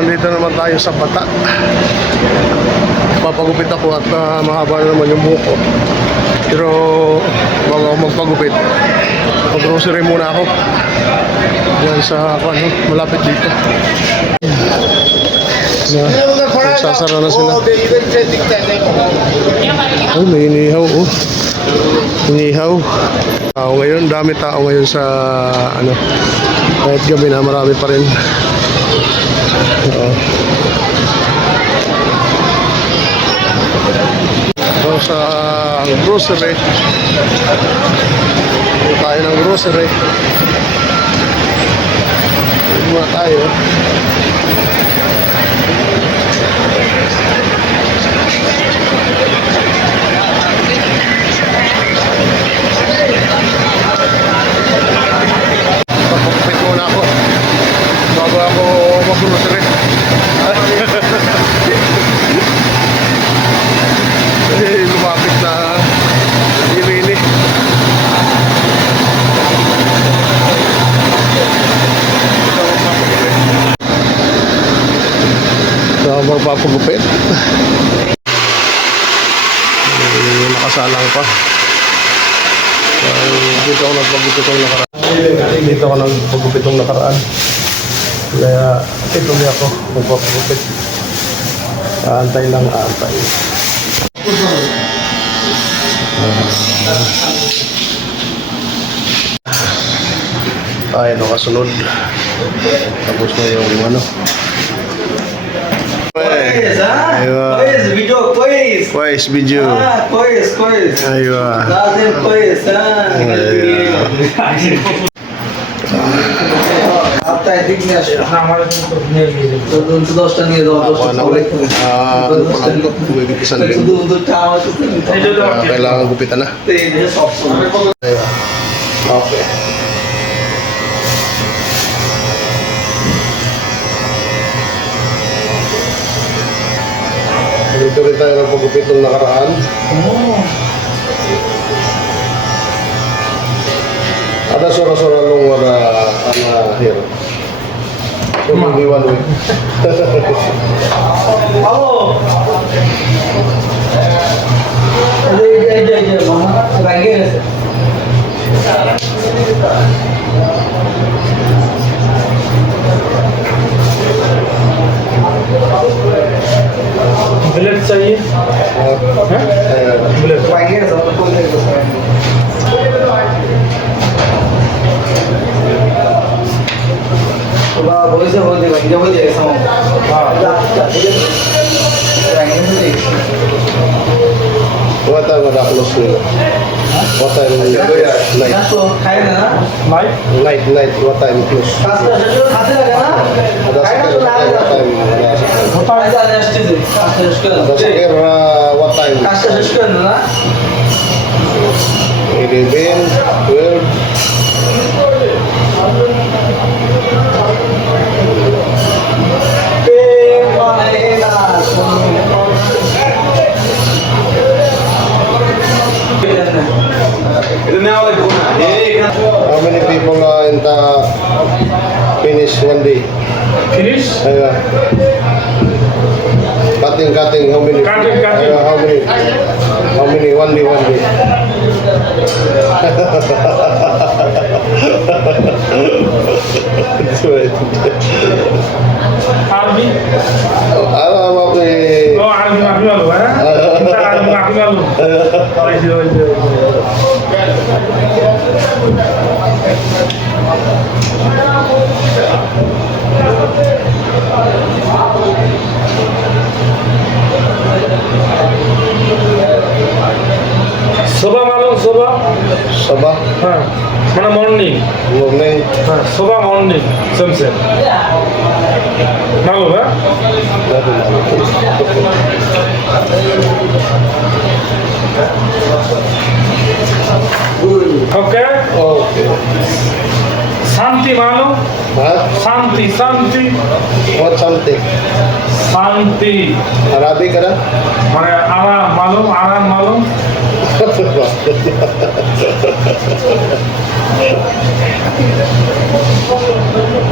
nandito naman tayo sa Bata. Papagupit ako at mahaba na naman yung buhok ko. Pero bago ako magpagupit, mag-grocery muna ako. Yan sa malapit dito. Sasara na sila. Ay, may inihaw oh. Inihaw. Tao ngayon, dami tao ngayon sa kahit gabi na marami pa rin. Sa grocery. Tayo ng grocery. Muna tayo. Papagupit muna ako bago ako mag-grocery. Lumapit na ini. So, magpapagupit. Nakasalang pa. Dito ako nagpagupit ng nakaraan. Kaya ituloy ako magpapagupit. Aantay lang, aantay. Ay, kasunod. Tapos na yung Quiz video, quiz. Quiz video. Quiz. Aywa. Lazim quiz, आपका एथिक में আছে हमारे को नहीं तो 10 টা নিয়ে দাও 10 টা ulit kailangan gupitan na. Okay. Dito rin tayo nagpagupit ng nakaraan. Ada suara-suara long wala here. So hindi one way. Halo. Aja mama lagi. Bullet चाहिए बुलेट पाएंगे सब को बोले से हो जाएगा ये हो जाएगा सब What time will that close to? What time will it close? Night. Night. What time close? What time? 11, 12. How many people are in the finish one day? Finish? Cutting, how many? Cutting. How many? One day. Army? Army. Oh, Army malu, Kita Army malu. Soba malu, soba. Sabah. Mana morning? Morning. Soba morning. Same. Malu, Okay. Santi malu. Santi. What something? Santi. Arabic ka na? Aram malu.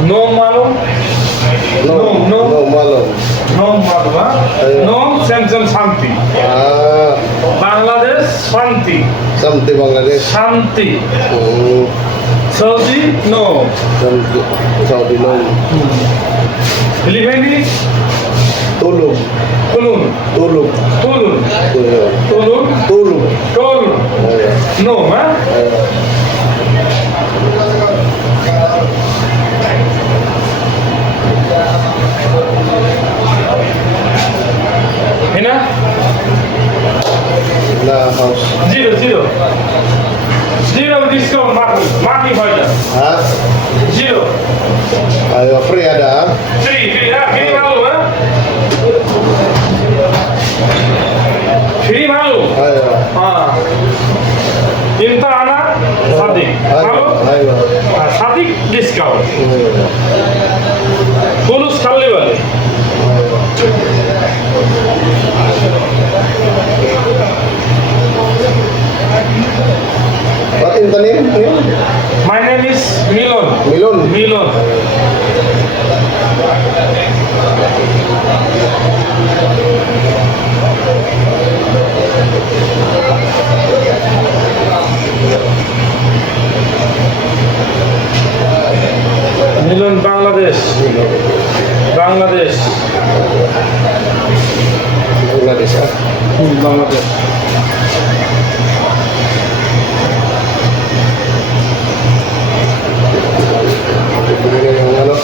No malu. No. malum. Nom মালুম হ্যাঁ Ayun. nom same same শান্তি Ah, Bangladesh শান্তি Samti Bangladesh. শান্তি Oh, Saudi নো Samti Saudi Long. ফিলিপাইনি Tulog. তুলুন Tulog. তুলুন Tulog. তুলুন Tulog. টোল Ayun. নো হ্যাঁ Ayun. হেনা Na house. Zero zero zero discount marking marking হয় না Ha? Zero Ayo, free ada. Free free হ্যাঁ ফ্রি মালুম হ্যাঁ ফ্রি মালুম Ayo. হ্যাঁ কিন্তু আনা সাদিক Ayo. মালুম Ayo. সাদিক ডিসকাউন্ট Ayo. পুলুস খাল্লি বলে What in the name? My name is Milon Milon. Milon Milon Bangladesh Bangladesh Bangladesh. Ah. Bangladesh Bibili yung ano,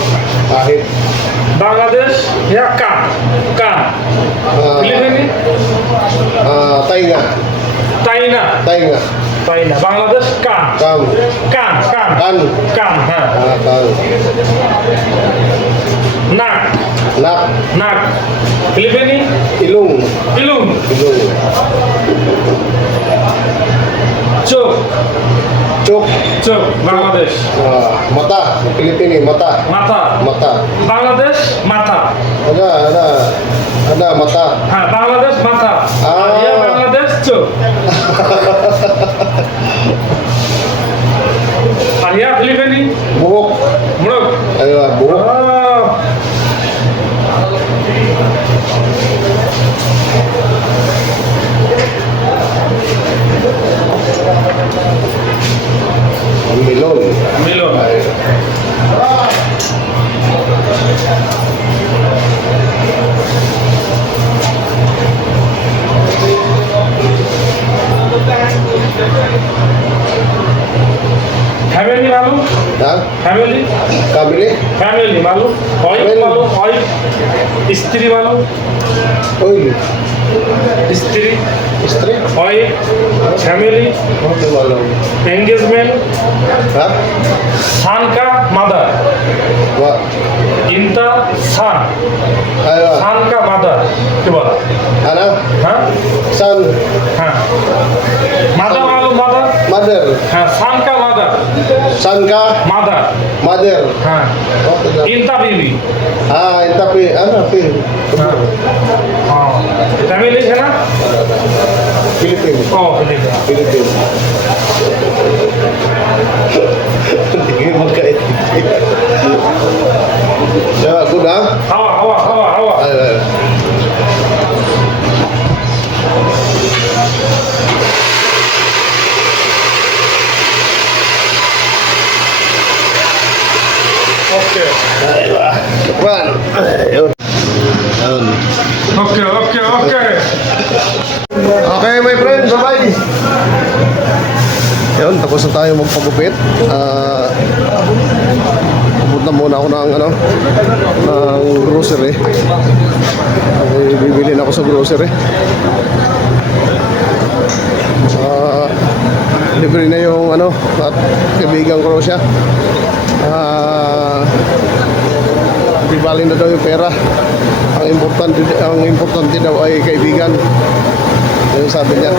kahit Bangladesh ইয়া কান কান ফিলিপাইনি tainga. তাই না Tainga. তাই না বাংলাদেশ কান Kam. কান কান Kan. কান হ্যাঁ Kan. নাক Nak. নাক ফিলিপাইনি Ilong. ইলুম Ilong. চোখ Chok. চোখ বাংলাদেশ Mata. Pilipini, mata. মাথা Mata. বাংলাদেশ মাথা Ada mata. হ্যাঁ বাংলাদেশ মাথা আর ইয়া বাংলাদেশ চোখ আর ইয়া ফিলিপাইনি Buhok. মুড়ক Ayo, buhok. Milon. মিলন ফ্যামিলি মালুম Ha? Family Kabili? ফ্যামিলি মালুম ওয়াইফ Family. মালুম ওয়াইফ স্ত্রী মালুম Oil. স্ত্রী Istri? Wife family Ano walang? Engagement Ha? সান কা মাদার Wa? ইন্তা সান Ayo. সান কা মাদার কি বলা Ano? হ্যাঁ Son. হ্যাঁ মাদার মালুম মাদার Mother. হ্যাঁ সান কা mother Son ka? Mother Mother. হ্যাঁ Okay na. ইন্তা বিবি Tapi ano? হ্যাঁ ফ্যামিলি है ना Philippine. ও family Philippine. Hindi magkait. Diba, good ha? হাওয়া হাওয়া হাওয়া হাওয়া Ayo. ওকে Ayo. Teman. Ayun. Ayun. Okay okay okay Okay, my friend, bye-bye. Yun, tapos na tayo magpagupit. Pupunta muna ako ng grocery. Bibili na ako sa grocery. Libre na yung at kaibigan ko siya. Di bali na daw yung pera. Ang importante daw ay kaibigan. Yung sabi niya.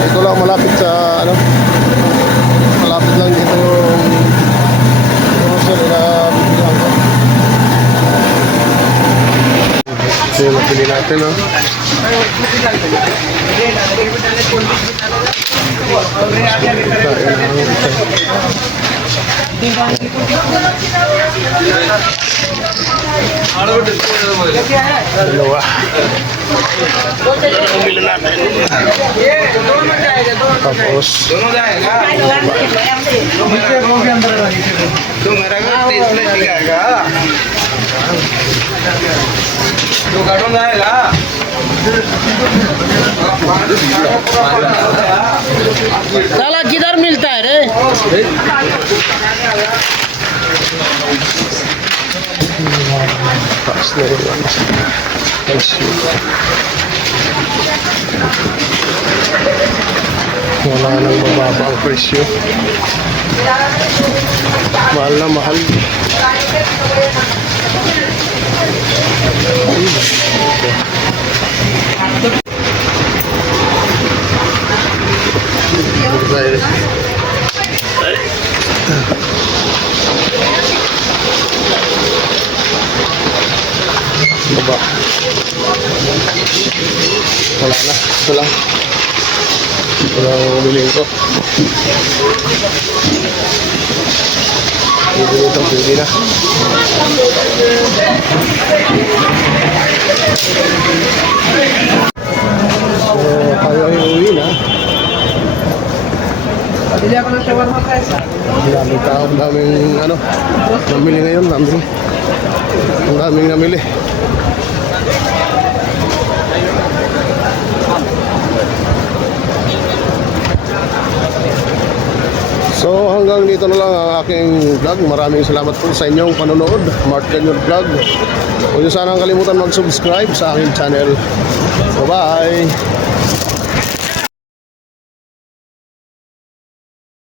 Ito lang malapit sa malapit lang dito yung grocery na bibilang ko. Ito yung napili natin Dalawa. Bili natin. Tapos, दोनों जाएगा तो मेरा घर 30 प्लेट दिखाएगा तो कार्टून जाएगा साला किधर मिलता है रे? taas na yung ano. Wala nang mababa ang presyo. Mahal na mahal. Baba. Wala na. Ito lang. Ito lang ang bilhin ko. Pwede ito. Pwede na. So, tayo ay uwi na. Pabili ako ng shawarma guys. Ang daming tao. Ang daming ano. Namili ngayon. Ang daming namili. So hanggang dito na lang ang aking vlog. Maraming salamat po sa inyong panonood. Mark Junior Vlog. Huwag niyo sanang kalimutan mag-subscribe sa aking channel. Bye-bye!